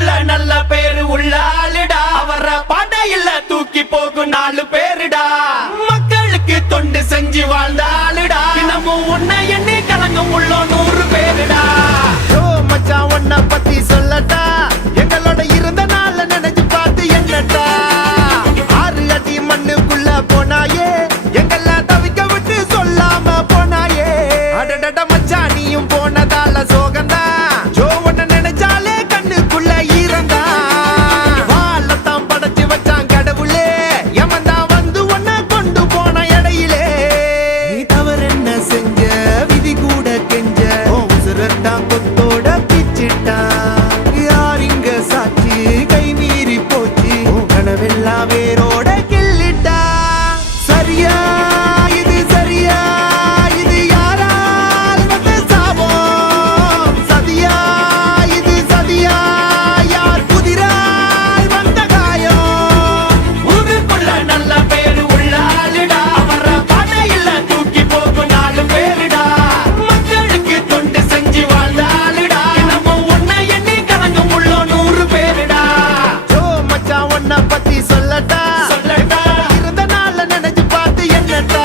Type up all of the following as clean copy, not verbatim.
ஊருக்குள்ள நல்ல பேரு உள்ள ஆளுடா. அவர படையில தூக்கி போகும் 4 பேருடா. மக்களுக்கு தொண்டு செஞ்சு வாழ்ந்த ஆளுடா. தினமும் உன்னை எண்ணி கலங்கும் உள்ள 100 பேருடா. மச்சான் உன்னை பத்தி சொல்லட்டா, எங்களோட இருந்த நாள்ல நினைச்சு பார்த்து என்னட்டா. 6 அடி மண்ணுக்குள்ள போனாயே, எங்கெல்லாம் தவிக்க விட்டு சொல்லாம போனாயே. அடடட மச்சான் நீயும் போனதால சோகந்தா, ஜோ உன்னை நினைச்சாலே கண்ணுக்குள்ள ஈரந்தா. வாழத்தான் படைச்சு வச்சான் கடவுளே, எவன் தான் வந்து உன்னை கொண்டு போன இடையிலே. நீ தவறு என்ன செஞ்ச, விதி கூட கெஞ்ச, உசுரத்தான் கொத்தோட யார் இங்க சாட்சி, கை மீறி போச்சு கனவெல்லாம் வேரோட கிள்ளிட்டா. சரியா இது சரியா, இது யாரால் வந்த சாபம். சதியா இது சதியா, யார் புதிரால் வந்த காயம். ஊருக்குள்ள நல்ல பேரு உள்ள ஆளுடா. அவர படையில தூக்கி போகும் 4 பேருடா. மக்களுக்கு தொண்டு செஞ்சு வாழ்ந்த ஆளுடா. தினமும் உன்னை எண்ணி கலங்கும் உள்ள 100 பேருடா. ஜோ மச்சான் உன்னை பத்தி சொல்லட்டா, சொல்லட்டா. இருந்த நாள்ல நினைச்சு பார்த்து என்னட்டா.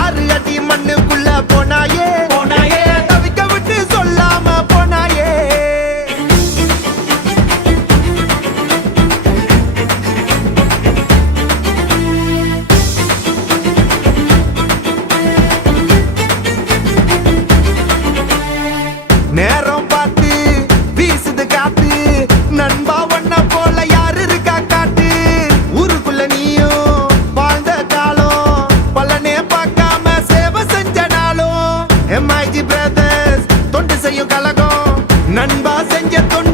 6 அடி மண்ணுக்குள்ள போனாயே, போனாயே. தவிக்க விட்டு சொல்லாம போனாயே. நேரம் பார்த்து வீசுது காத்து, நண்பா ஒன்ன போல யாரு இருக்கா காட்டு. ஊருக்குள்ள நீயும் வாழ்ந்த காலம், பலனே பார்க்காம சேவை செஞ்ச நாளும். MIG பிரதர்ஸ் தொண்டு செய்யும் கழகம், நண்பா செஞ்ச தொண்டு